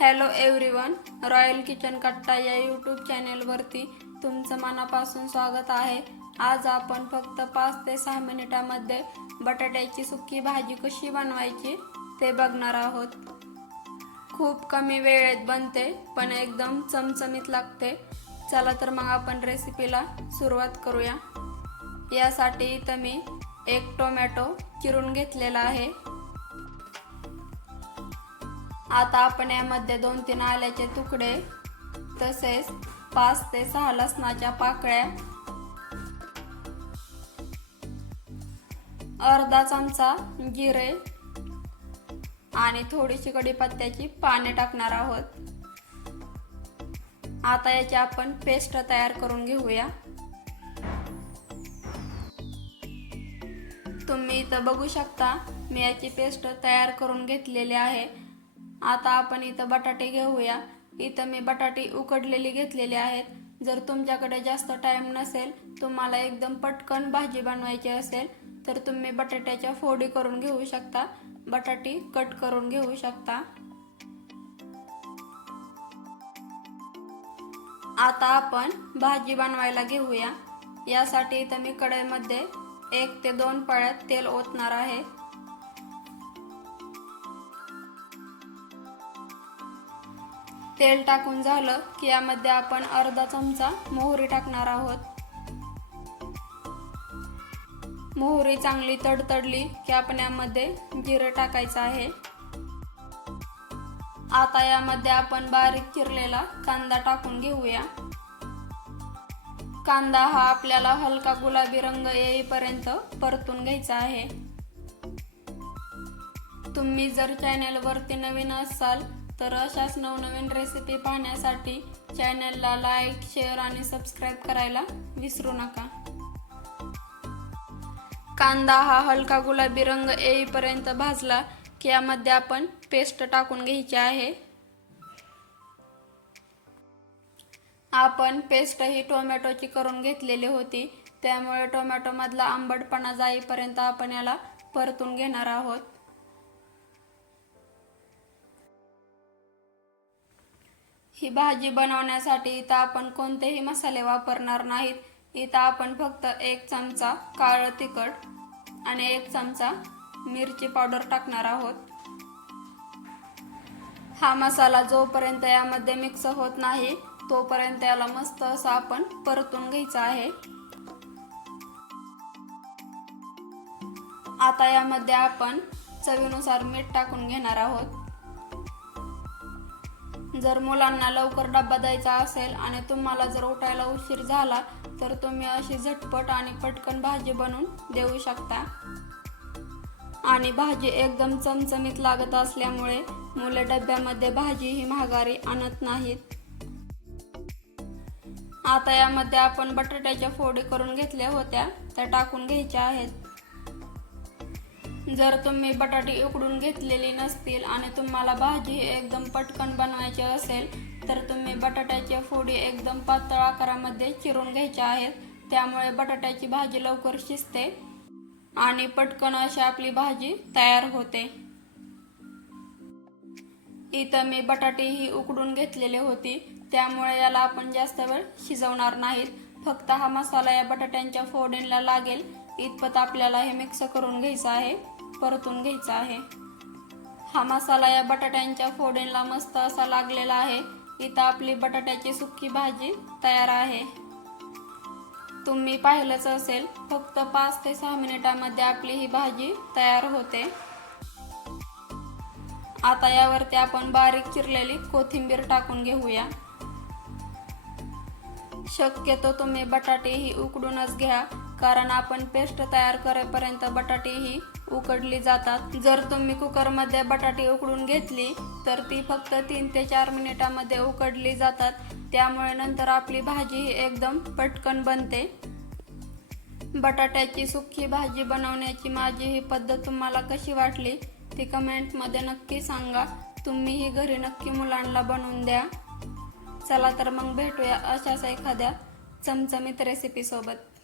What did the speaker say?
Hello everyone royal kitchen कट्टा या YouTube चॅनेलवरती तुमचं मनापासून स्वागत आहे. आज आपण फक्त पाच ते सहा मिनिटामध्ये बटाट्याची सुकी भाजी कशी बनवायची ते बघणार आहोत. खूप कमी वेळेत बनते पण एकदम चमचमीत लागते. चला तर मग आपण रेसिपीला सुरुवात करूया. यासाठी इथं मी एक टोमॅटो चिरून घेतलेला आहे. आता आपण यामध्ये दोन तीन आल्याचे तुकडे तसेच पाच ते सहा लसणाच्या पाकळ्या अर्धा चमचा जिरे आणि थोडीशी कढीपत्त्याची पाने टाकणार आहोत. आता याची आपण पेस्ट तयार करून घेऊया. तुम्ही इथं बघू शकता मी याची पेस्ट तयार करून घेतलेली आहे. आता आपण इथं बटाटे घेऊया. इथं मी बटाटे उकडलेली घेतलेली आहेत. जर तुमच्याकडे जास्त टाइम नसेल तुम्हाला एकदम पटकन भाजी बनवायची असेल तर तुम्ही बटाट्याच्या फोडी करून घेऊ शकता. बटाटे कट करून घेऊ शकता. आता आपण भाजी बनवायला घेऊया. यासाठी इथं मी कढईमध्ये एक ते दोन पळ्यात तेल ओतणार आहे. तेल टाकून झालं की यामध्ये आपण अर्धा चमचा मोहरी टाकणार आहोत. मोहरी चांगली तडतडली की आपण यामध्ये जिरं टाकायचं आहे. आता यामध्ये आपण बारीक चिरलेला कांदा टाकून घेऊया. कांदा हा आपल्याला हलका गुलाबी रंग येईपर्यंत परतून घ्यायचा आहे. तुम्ही जर चॅनेलवरती नवीन असाल तर अशाच नवनवीन रेसिपी पाहण्यासाठी चॅनलला लाईक शेअर आणि सबस्क्राईब करायला विसरू नका. कांदा हा हलका गुलाबी रंग येईपर्यंत भाजला की यामध्ये आपण पेस्ट टाकून घ्यायची आहे. आपण पेस्ट ही टोमॅटोची करून घेतलेली होती त्यामुळे टोमॅटोमधला आंबटपणा जाईपर्यंत आपण याला परतून घेणार आहोत. ही भाजी बनवण्यासाठी इथं आपण कोणतेही मसाले वापरणार नाहीत. इथं आपण फक्त एक चमचा काळं तिखट आणि एक चमचा मिरची पावडर टाकणार आहोत. हा मसाला जोपर्यंत यामध्ये मिक्स होत नाही तोपर्यंत याला मस्त असं आपण परतून घ्यायचं आहे. आता यामध्ये आपण चवीनुसार मीठ टाकून घेणार आहोत. जर मुलांना लवकर डब्बा द्यायचा असेल आणि तुम्हाला जर उठायला उशीर झाला तर तुम्ही अशी झटपट आणि पटकन भाजी बनवून देऊ शकता. आणि भाजी एकदम चमचमीत लागत असल्यामुळे मुले डब्यामध्ये भाजी ही महागारी आणत नाहीत. आता यामध्ये आपण बटाट्याच्या फोडी करून घेतल्या होत्या त्या टाकून घ्यायच्या आहेत. जर तुम्ही बटाटे उकडून घेतलेली नसतील आणि तुम्हाला भाजी एकदम पटकन बनवायची असेल तर तुम्ही बटाट्याच्या फोडी एकदम पातळ आकारामध्ये चिरून घ्यायच्या आहेत. त्यामुळे बटाट्याची भाजी लवकर शिजते आणि पटकन अशी आपली भाजी तयार होते. इथं मी बटाटे ही उकडून घेतलेले होती. त्यामुळे याला आपण जास्त वेळ शिजवणार नाहीत. फक्त हा मसाला या बटाट्यांच्या फोडीला लागेल. इतपत आपल्याला हे मिक्स करून घ्यायचं आहे. परतून घ्यायचा आहे. हा मसाला या बटाट्यांच्या फोडणीला मस्त असा लागलेला आहे. इथं आपली बटाट्याची सुक्की भाजी तयार आहे. तुम्ही पाहिलंच असेल फक्त पाच ते सहा मिनिटांमध्ये आपली ही भाजी तयार होते. आता यावरती आपण बारीक चिरलेली कोथिंबीर टाकून घेऊया. शक्यतो तुम्ही बटाटे ही उकडूनच घ्या कारण आपण पेस्ट तयार करेपर्यंत बटाटे ही उकडली जातात. जर तुम्ही कुकरमध्ये बटाटे उकडून घेतली तर ती फक्त तीन ते चार मिनिटामध्ये उकडली जातात. त्यामुळे नंतर आपली भाजी ही एकदम पटकन बनते. बटाट्याची सुखी भाजी बनवण्याची माझी ही पद्धत तुम्हाला कशी वाटली ती कमेंटमध्ये नक्की सांगा. तुम्ही ही घरी नक्की मुलांना बनवून द्या. चला तर मग भेटूया अशाच एखाद्या चमचमीत रेसिपीसोबत